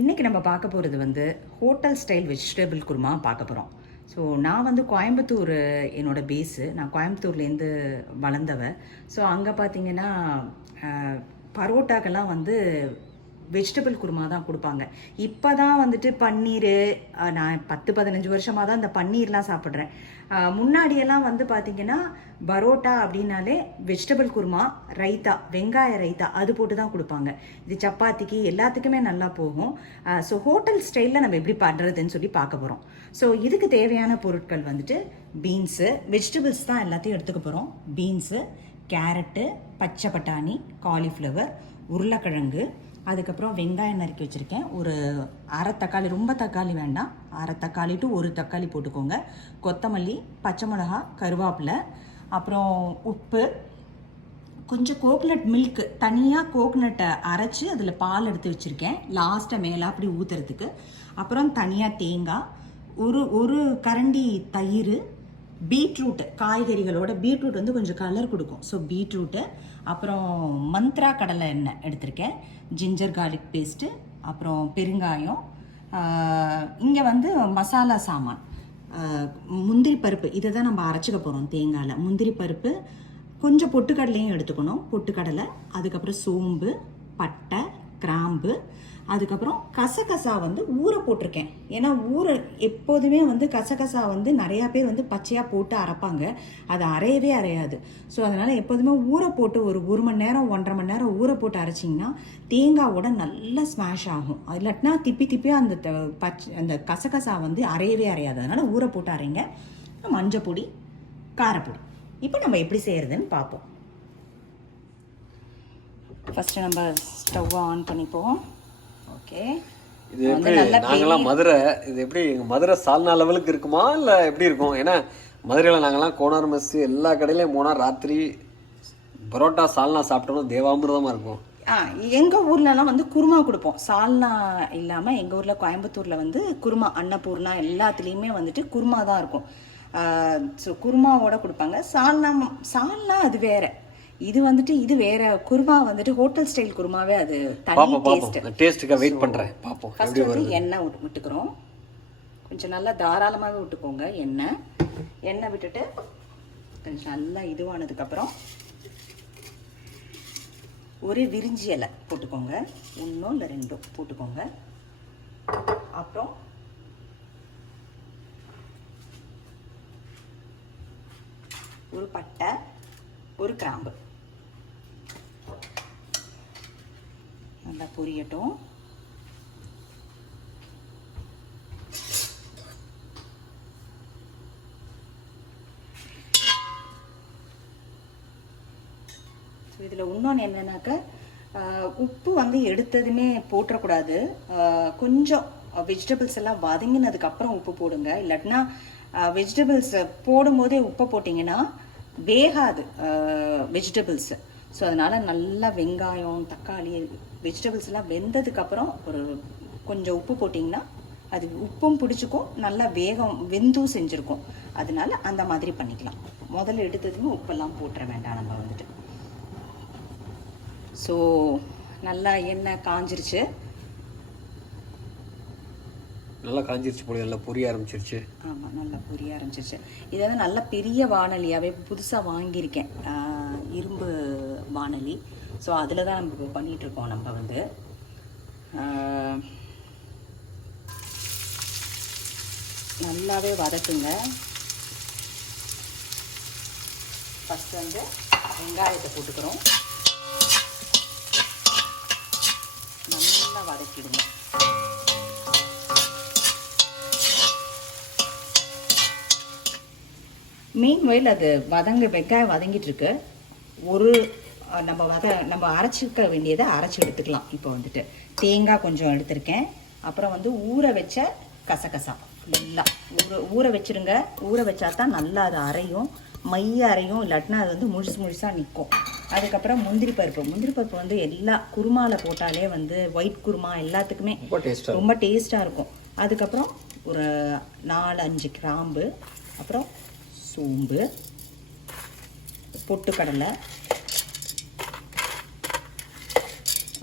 இன்றைக்கி நம்ம பார்க்க போகிறது வந்து ஹோட்டல் ஸ்டைல் வெஜிடபிள் குருமா பார்க்க போகிறோம். ஸோ நான் வந்து கோயம்புத்தூர் என்னோடய பேஸு. நான் கோயம்புத்தூர்லேருந்து வளர்ந்தவ. ஸோ அங்கே பார்த்தீங்கன்னா பரோட்டாக்கெல்லாம் வந்து வெஜிடபிள் குருமா தான் கொடுப்பாங்க. இப்போ தான் வந்துட்டு பன்னீர், நான் 10-15 வருஷமாக தான் இந்த பன்னீர்லாம் சாப்பிட்றேன். முன்னாடியெல்லாம் வந்து பார்த்திங்கன்னா பரோட்டா அப்படின்னாலே வெஜிடபிள் குருமா, ரைத்தா, வெங்காய ரைத்தா அது போட்டு தான் கொடுப்பாங்க. இது சப்பாத்திக்கு எல்லாத்துக்குமே நல்லா போகும். ஸோ ஹோட்டல் ஸ்டைலில் நம்ம எப்படி பண்ணுறதுன்னு சொல்லி பார்க்க போகிறோம். ஸோ இதுக்கு தேவையான பொருட்கள் வந்துட்டு பீன்ஸு, வெஜிடபிள்ஸ் தான் எல்லாத்தையும் எடுத்துக்க போகிறோம். பீன்ஸு, கேரட்டு, பச்சை பட்டாணி, காலிஃப்ளவர், உருளைக்கிழங்கு, அதுக்கப்புறம் வெங்காயம் நறுக்கி வச்சுருக்கேன். ஒரு அரை தக்காளி, ரொம்ப தக்காளி வேண்டாம், அரை தக்காளி டு ஒரு தக்காளி போட்டுக்கோங்க. கொத்தமல்லி, பச்சை மிளகா, கருவேப்பிலை, அப்புறம் உப்பு, கொஞ்சம் கோகனட் மில்க்கு, தனியாக கோகனட்டை அரைச்சி அதில் பால் எடுத்து வச்சுருக்கேன் லாஸ்ட்டாக மேலே அப்படி ஊற்றுறதுக்கு. அப்புறம் தனியாக தேங்காய், ஒரு கரண்டி தயிர், பீட்ரூட்டு, காய்கறிகளோட பீட்ரூட் வந்து கொஞ்சம் கலர் கொடுக்கும். ஸோ பீட்ரூட்டு, அப்புறம் மந்த்ரா கடலை எண்ணெய் எடுத்திருக்கேன், ஜிஞ்சர் கார்லிக் பேஸ்ட்டு, அப்புறம் பெருங்காயம், இங்கே வந்து மசாலா சாமான், முந்திரி பருப்பு, இதை தான் நம்ம அரைச்சிக்க போகிறோம் தேங்காயில். முந்திரி பருப்பு, கொஞ்சம் பொட்டுக்கடலையும் எடுத்துக்கணும், பொட்டுக்கடலை, அதுக்கப்புறம் சோம்பு, பட்டை, கிராம்பு, அதுக்கப்புறம் கசகசா வந்து ஊற போட்டிருக்கேன். ஏன்னா எப்போதுமே வந்து கசகசா வந்து நிறையா பேர் வந்து பச்சையாக போட்டு அரைப்பாங்க, அது அரையவே அரையாது. ஸோ அதனால் எப்போதுமே ஊற போட்டு ஒரு மணி நேரம் 1.5 மணி நேரம் ஊற போட்டு அரைச்சிங்கன்னா தேங்காவோட நல்லா ஸ்மாஷ் ஆகும். இல்லாட்டினா திப்பியாக அந்த கசகசா வந்து அரையவே அரையாது. அதனால் ஊற போட்டு அரைங்க. மஞ்சள் பொடி, காரப்பொடி. இப்போ நம்ம எப்படி செய்கிறதுன்னு பார்ப்போம். ஃபஸ்ட்டு நம்ம ஸ்டவ் ஆன் பண்ணிப்போம். ஓகே, இது எப்படி நாங்களாம் மதுரை, இது எப்படி எங்கள் மதுரை சால்னா லெவலுக்கு இருக்குமா இல்லை எப்படி இருக்கும்? ஏன்னா மதுரையில் நாங்கள்லாம் கோனார் மெஸ்ஸு எல்லா கடையிலையும் போனால் ராத்திரி பரோட்டா சால்னா சாப்பிட்டோம்னா தேவாமிர்தமாக இருக்கும். எங்கள் ஊர்லலாம் வந்து குருமா கொடுப்போம். சால்னா இல்லாமல் எங்கள் ஊரில் கோயம்புத்தூரில் வந்து குருமா, அன்னபூர்ணா எல்லாத்துலேயுமே வந்துட்டு குருமா தான் இருக்கும். ஸோ குருமாவோட கொடுப்பாங்க. சால்னா அது வேற, இது வந்துட்டு இது வேற. குருமா வந்துட்டு ஹோட்டல் ஸ்டைல் குருமாவே, அது தனி டேஸ்ட். டேஸ்ட்டுக்கு வெயிட் பண்றேன், பாப்போம். ஃபர்ஸ்ட் வந்து எண்ணெய் விட்டுக்கிறோம். கொஞ்சம் நல்லா தாராளமாகவே விட்டுக்கோங்க எண்ணெய் விட்டுட்டு கொஞ்சம் நல்லா இதுவானதுக்கு அப்புறம் ஒரு விரிஞ்சி இலை போட்டுக்கோங்க. 1 இல்லை 2 போட்டுக்கோங்க. அப்புறம் ஒரு பட்டை, ஒரு கிராம்பு நல்லா பொரியட்டும். இதில் இன்னொன்று என்னன்னாக்க, உப்பு வந்து எடுத்ததுமே போட்டுறக்கூடாது. கொஞ்சம் வெஜிடபிள்ஸ் எல்லாம் வதங்கினதுக்கப்புறம் உப்பு போடுங்க. இல்லாட்டினா வெஜிடபிள்ஸ் போடும்போதே உப்பை போட்டிங்கன்னா வேகாது வெஜிடபிள்ஸு. ஸோ அதனால் நல்லா வெங்காயம், தக்காளி, வெஜிடபிள்ஸ் எல்லாம் வெந்ததுக்கப்புறம் கொஞ்சம் உப்பு போட்டிங்கன்னா அது உப்பும் பிடிச்சிக்கும், நல்லா வெந்தும் செஞ்சுருக்கும். அதனால அந்த மாதிரி பண்ணிக்கலாம். முதல்ல எடுத்ததுமே உப்பெல்லாம் போட்டுற வேண்டாம் நம்ம வந்துட்டு. ஸோ நல்லா எண்ணெய் காஞ்சிருச்சு, நல்லா காஞ்சிருச்சு போல, நல்லா பொரிய ஆரம்பிச்சிருச்சு. ஆமாம், நல்லா பொரிய ஆரம்பிச்சிருச்சு. இதை வந்து நல்ல பெரிய வானலியாகவே புதுசாக வாங்கியிருக்கேன், இரும்பு வானலி. ஸோ அதில் தான் நம்ம பண்ணிகிட்ருக்கோம். நம்ம வந்து நல்லாவே வதக்குங்க. ஃபஸ்ட்டு வந்து வெங்காயத்தை போட்டுக்கிறோம், நல்லா வதக்கிடுங்க. மீன் வயல் அது வெங்காயம் வதங்கிட்டு இருக்கு. நம்ம அரைச்சிக்க வேண்டியதை அரைச்சி எடுத்துக்கலாம். இப்போ வந்துட்டு தேங்காய் கொஞ்சம் எடுத்திருக்கேன். அப்புறம் வந்து ஊற வச்ச கசகசா ஃபுல்லாக ஊற வச்சுருங்க. ஊற வச்சா தான் நல்லா அது அரையும், மைய அரையும். இல்லாட்டினா அது வந்து முழுசாக நிற்கும். அதுக்கப்புறம் முந்திரி பருப்பு வந்து எல்லா குருமாவில் போட்டாலே வந்து ஒயிட் குருமா எல்லாத்துக்குமே ரொம்ப டேஸ்ட்டாக இருக்கும். அதுக்கப்புறம் ஒரு 4-5 கிராம்பு, அப்புறம் சோம்பு, பொட்டுக்கடலை,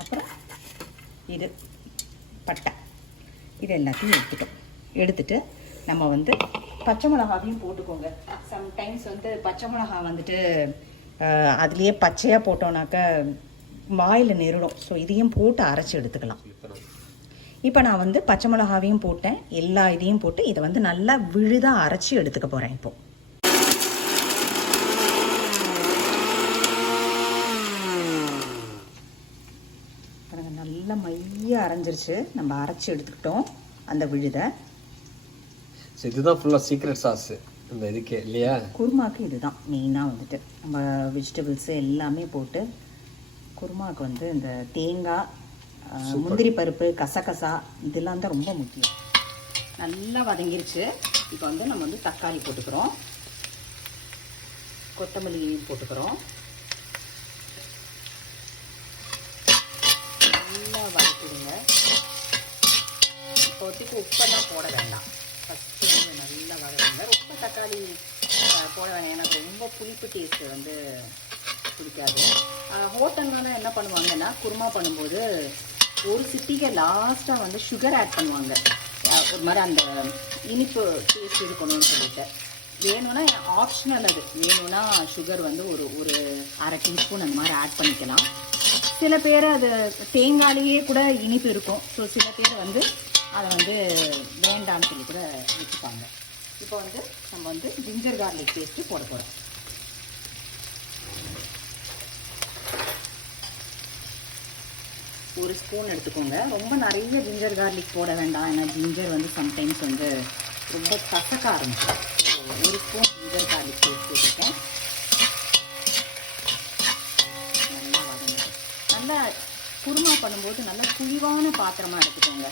அப்புறம் இது பட்டை இது எல்லாத்தையும் எடுத்துட்டு நம்ம வந்து பச்சை மிளகாவையும் போட்டுக்கோங்க. சம்டைம்ஸ் வந்து பச்சை மிளகா வந்துட்டு அதுலேயே பச்சையாக போட்டோன்னாக்கா வாயில் நெருடும். ஸோ இதையும் போட்டு அரைச்சி எடுத்துக்கலாம். இப்போ நான் வந்து பச்சை மிளகாவையும் போட்டேன், எல்லா இதையும் போட்டு இதை வந்து நல்லா விழுதாக அரைச்சி எடுத்துக்க போகிறேன். இப்போது நல்லா மைய அரைஞ்சிருச்சு. நம்ம அரைச்சி எடுத்துக்கிட்டோம் அந்த விழுதை. இதுதான் ஃபுல்லாக சீக்ரெட் சாஸ் இந்த இதுக்கே இல்லையா? குருமாக்கு இதுதான் மெயினாக வந்துட்டு நம்ம வெஜிடபிள்ஸு எல்லாமே போட்டு குருமாவுக்கு வந்து இந்த தேங்காய், முந்திரி பருப்பு, கசகசா இதெல்லாம் தான் ரொம்ப முக்கியம். நல்லா வதங்கிருச்சு. இப்போ வந்து நம்ம வந்து தக்காளி போட்டுக்கிறோம், கொத்தமல்லி போட்டுக்கிறோம். நல்லா வதக்கிடுங்க. இப்போதைக்கு உப்பெல்லாம் போட வேண்டாம். ஃபஸ்ட்டு வந்து நல்லா வதக்குங்க. ரொம்ப தக்காளி போட வேண்டாம், எனக்கு ரொம்ப புளிப்பு டேஸ்ட்டு வந்து பிடிக்காது. ஹோட்டல்லாம் என்ன பண்ணுவாங்கன்னா குருமா பண்ணும்போது ஒரு சிட்டிகை லாஸ்ட்டாக வந்து சுகர் ஆட் பண்ணுவாங்க. ஒரு மாதிரி அந்த இனிப்பு டேஸ்ட் இருக்கணும்னு சொல்லிட்டு. வேணும்னா ஆப்ஷனல், அது வேணும்னா சுகர் வந்து ஒரு அரை டீஸ்பூன் அந்த மாதிரி ஆட் பண்ணிக்கலாம். சில பேர் அது தேங்காயிலேயே கூட இனிப்பு இருக்கும். ஸோ சில பேர் வந்து அதை வந்து வேண்டாம்னு சொல்லி கூட வச்சுப்பாங்க. இப்போ வந்து நம்ம வந்து ஜிஞ்சர் கார்லிக் பேஸ்ட்டு போட போகிறோம். ஒரு ஸ்பூன் எடுத்துக்கோங்க. ரொம்ப நிறைய ஜிஞ்சர் கார்லிக் போட வேண்டாம், ஏன்னா ஜிஞ்சர் வந்து சம்டைம்ஸ் வந்து ரொம்ப கசக்க ஆரம்பிக்கும். ஒரு ஸ்பூன் ஜிஞ்சர் கார்லிக் பேஸ்ட் போட்டுருக்கேன். நல்லா வதங்க. நல்லா குருமா பண்ணும்போது நல்லா குழிவான பாத்திரமாக எடுத்துக்கோங்க.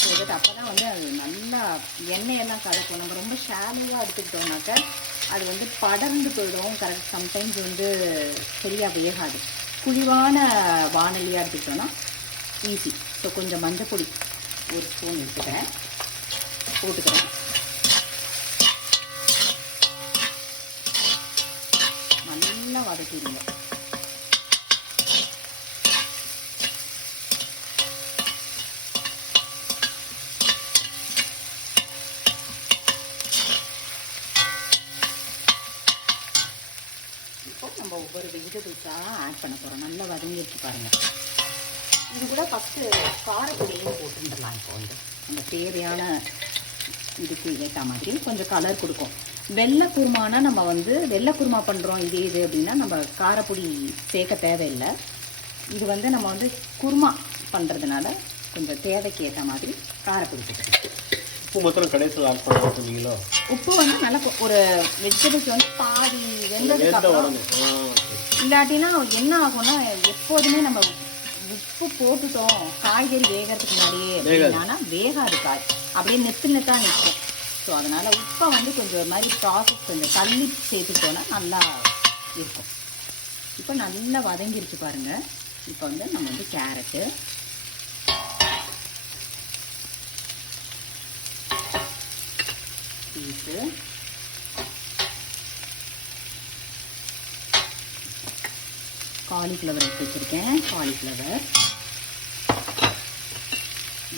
ஸோ இதுக்கு அப்போ தான் வந்து அது நல்லா எண்ணெயெல்லாம் கலக்கும். நம்ம ரொம்ப ஷாலியாக எடுத்துக்கிட்டோம்னாக்க அது வந்து படர்ந்து போயிடும். கரெக்ட் சம்டைம்ஸ் வந்து சரியாக வேகாது. குழிவான வானலியாக எடுத்துக்கிட்டோன்னா ஈஸி. ஸோ கொஞ்சம் மஞ்சப்பொடி ஒரு ஸ்பூன் போட்டுக்கிறேன். நல்லா வதக்கிடுங்க. இப்போ நம்ம ஒவ்வொரு வெஜிடபிள்ஸாக ஆட் பண்ண போகிறோம். நல்லா வதங்கிடுச்சு பாருங்கள். இது கூட ஃபஸ்ட்டு காரப்பொடியும் போட்டுருந்துடலாம். இப்போ வந்து நம்ம தேவையான இதுக்கு ஏற்ற மாதிரி கொஞ்சம் கலர் கொடுக்கும். வெள்ளை குருமானா நம்ம வந்து வெள்ளை குருமா பண்ணுறோம் இது அப்படின்னா நம்ம காரப்பொடி சேர்க்க தேவையில்லை. இது வந்து நம்ம வந்து குருமா பண்ணுறதுனால கொஞ்சம் தேவைக்கு ஏற்ற மாதிரி காரப்பொடி போட்டுக்கலாம். உப்பு மாத்திரம் கடைசியில் ஆட் பண்ண சொன்னீங்களோ? உப்பு வந்து நல்லா ஒரு வெஜிடபிள்ஸ் வந்து பாதி வெந்ததுக்கு அப்புறம் இல்லாட்டினா என்ன ஆகும்னா எப்போதுமே நம்ம உப்பு போட்டுட்டோம் காய்கறி வேகிறதுக்கு முன்னாடியே அப்படின்னா வேகாது. காய் அப்படியே நெத்தாக நிற்கும். ஸோ அதனால் உப்பை வந்து கொஞ்சம் ஒரு மாதிரி ப்ராசஸ் கொஞ்சம் தள்ளி சேர்த்துட்டோன்னா நல்லா இருக்கும். இப்போ நல்லா வதங்கிருச்சு பாருங்கள். இப்போ வந்து நம்ம வந்து கேரட்டு, பீஸு, காலிஃப்ளவர் எடுத்து வச்சுருக்கேன், காலிஃப்ளவர்,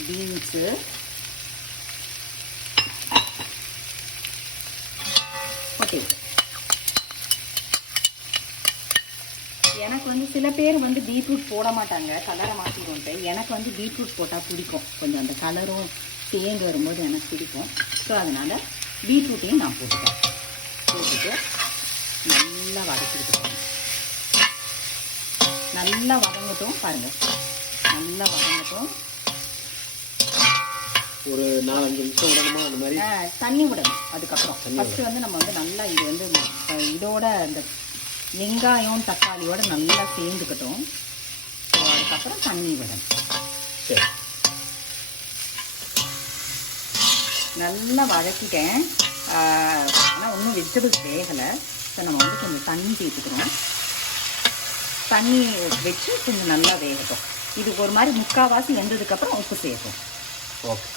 பீன்ஸு, பொட்டேட்டோ. எனக்கு வந்து சில பேர் வந்து பீட்ரூட் போட மாட்டாங்க, கலரை மாற்றிடும்ட்டு. எனக்கு வந்து பீட்ரூட் போட்டால் பிடிக்கும். கொஞ்சம் அந்த கலரும் சேர்ந்து வரும்போது எனக்கு பிடிக்கும். ஸோ அதனால் பீட்ரூட்டையும் நான் போட்டுட்டு நல்லா வதக்கிட்டு நல்லா வதங்கட்டும். பாருங்கள், நல்லா வதங்கட்டும். ஒரு 4-5 நிமிஷம் விடணுமா? அந்த மாதிரி தண்ணி விடணும். அதுக்கப்புறம் ஃபஸ்ட்டு வந்து நம்ம வந்து நல்லா இது வந்து இதோட இந்த வெங்காயம் தக்காளியோட நல்லா சேர்ந்துக்கட்டும். அதுக்கப்புறம் தண்ணி விடணும். சரி, நல்லா வதக்கிட்டேன். ஆனால் ஒன்றும் வெஜிடபிள்ஸ் வேகலை. ஸோ நம்ம வந்து கொஞ்சம் தண்ணி சேர்த்துக்கிறோம். தண்ணி வச்சு கொஞ்சம் நல்லா வேகட்டும். இதுக்கு ஒரு மாதிரி முக்கால்வாசி வெந்ததுக்கப்புறம் உப்பு சேர்ப்போம். ஓகே,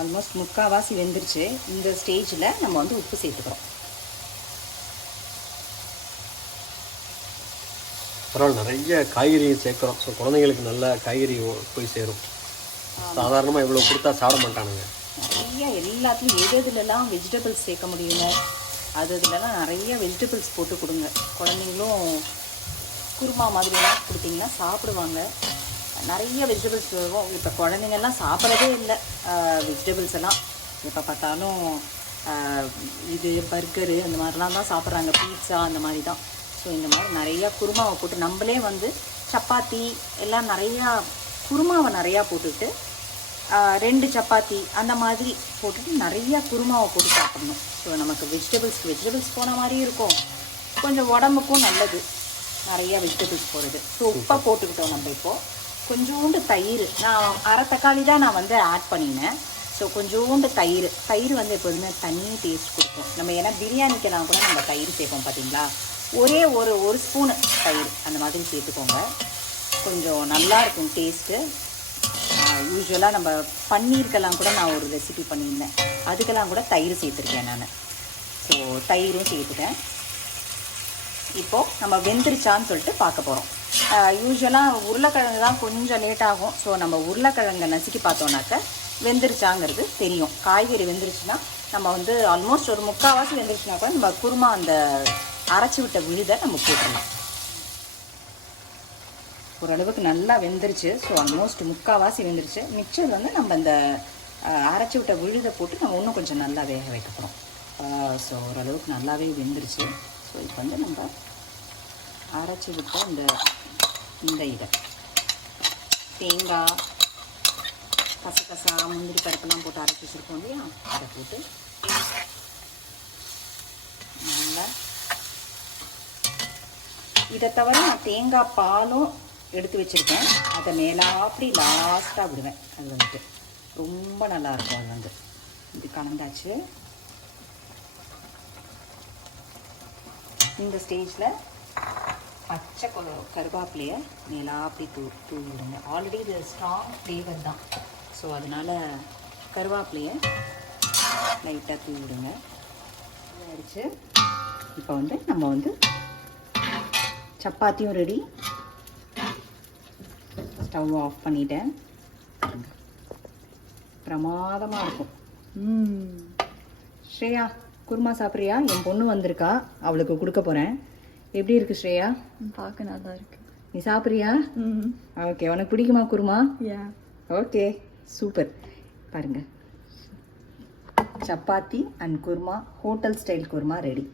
ஆல்மோஸ்ட் முக்கால்வாசி வெந்துருச்சு. இந்த ஸ்டேஜில் நம்ம வந்து உப்பு சேர்த்துக்கிறோம். பரவாயில்ல, நிறைய காய்கறியும் சேர்க்குறோம். ஸோ குழந்தைங்களுக்கு நல்ல காய்கறி போய் சேரும். சாதாரணமாக இவ்வளோ கொடுத்தா சாப்பிட மாட்டானுங்க. நிறைய எல்லாத்துலேயும் எதுலலாம் வெஜிடபிள்ஸ் சேர்க்க முடியுங்க அதுலலாம் நிறைய வெஜிடபிள்ஸ் போட்டு கொடுங்க. குழந்தைங்களும் குருமா மாதிரிலாம் கொடுத்தீங்கன்னா சாப்பிடுவாங்க. நிறைய வெஜிடபிள்ஸ் வரும். இப்போ குழந்தைங்கள்லாம் சாப்பிட்றதே இல்லை வெஜிடபிள்ஸ் எல்லாம். எப்போ பார்த்தாலும் இது பர்கரு அந்த மாதிரிலாம் தான் சாப்பிட்றாங்க, பீட்சா அந்த மாதிரி தான். ஸோ இந்த மாதிரி நிறையா குருமாவை போட்டு நம்மளே வந்து சப்பாத்தி எல்லாம் நிறையா குருமாவை நிறையா போட்டுட்டு 2 சப்பாத்தி அந்த மாதிரி போட்டுட்டு நிறையா குருமாவை போட்டு சாப்பிடணும். ஸோ நமக்கு வெஜிடபிள்ஸ் போன மாதிரி இருக்கும், கொஞ்சம் உடம்புக்கும் நல்லது நிறையா வெஜிடபிள்ஸ் போடுறது. ஸோ உப்பை போட்டுக்கிட்டோம் நம்ம. இப்போது கொஞ்சோண்டு தயிர், நான் அரை தக்காளி தான் நான் வந்து ஆட் பண்ணினேன். ஸோ கொஞ்சோண்டு தயிர் வந்து எப்போதுமே தனி டேஸ்ட் கொடுக்கும். நம்ம ஏன்னா பிரியாணிக்கெல்லாம் கூட நம்ம தயிர் சேர்ப்போம் பார்த்தீங்களா, ஒரே ஒரு ஸ்பூனு தயிர் அந்த மாதிரி சேர்த்துக்கோங்க. கொஞ்சம் நல்லாயிருக்கும் டேஸ்ட்டு. யூஸ்வலாக நம்ம பன்னீருக்கெல்லாம் கூட நான் ஒரு ரெசிபி பண்ணியிருந்தேன், அதுக்கெல்லாம் கூட தயிர் சேர்த்துருக்கேன் நான். ஸோ தயிரும் சேர்த்துட்டேன். இப்போது நம்ம வெந்துருச்சான்னு சொல்லிட்டு பார்க்க போகிறோம். யூஸ்வலாக உருளைக்கிழங்கு தான் கொஞ்சம் லேட் ஆகும். ஸோ நம்ம உருளைக்கிழங்கை நசுக்கி பார்த்தோன்னாக்க வெந்துருச்சாங்கிறது தெரியும். காய்கறி வெந்துருச்சுன்னா நம்ம வந்து ஆல்மோஸ்ட் ஒரு 3/4 வெந்துருச்சுன்னா கூட நம்ம குருமா அந்த அரைச்சி விட்ட விழுதை நம்ம போட்டுடலாம். ஓரளவுக்கு நல்லா வெந்துருச்சு. ஸோ ஆல்மோஸ்ட் 3/4 வெந்துருச்சு. மிக்சர் வந்து நம்ம இந்த அரைச்சி விட்ட விழுதை போட்டு நம்ம இன்னும் கொஞ்சம் நல்லா வேக வைக்க போகிறோம். ஸோ ஓரளவுக்கு நல்லாவே வெந்துருச்சு. ஸோ இப்போ வந்து நம்ம அரைச்சி விட்ட இந்த இதை தேங்காய், கசகசா, முந்திரி பருப்பெல்லாம் போட்டு அரைச்சி வச்சுருக்கோம் இல்லையா, அதை போட்டு நல்லா. இதை தவிர நான் தேங்காய் பாலும் எடுத்து வச்சுருக்கேன், அதை மேலாப்படி லாஸ்ட்டாக விடுவேன். அது வந்துட்டு ரொம்ப நல்லாயிருக்கும். அது வந்து இது கலந்தாச்சு. இந்த ஸ்டேஜில் பச்சை கருவேப்பிலையை மேலாப்படி தூவி விடுங்க. ஆல்ரெடி இது ஸ்ட்ராங் ஃப்ளேவர் தான். ஸோ அதனால் கருவேப்பிலையை லைட்டாக தூவி விடுங்க. ஆயிடுச்சு. இப்போ வந்து நம்ம வந்து சப்பாத்தியும் ரெடி. ஸ்டவ் ஆஃப் பண்ணிட்டேன். பிரமாதமாக இருக்கும். ஸ்ரேயா, குருமா சாப்பிட்றியா? என் பொண்ணு வந்திருக்கா, அவளுக்கு கொடுக்க போகிறேன். எப்படி இருக்கு ஸ்ரேயா? பார்க்க நல்லா இருக்கு. நீ சாப்பிட்றியா? ஓகே. உனக்கு பிடிக்குமா குருமா? Okay, super. பாருங்க, chapati and korma, hotel style korma ready.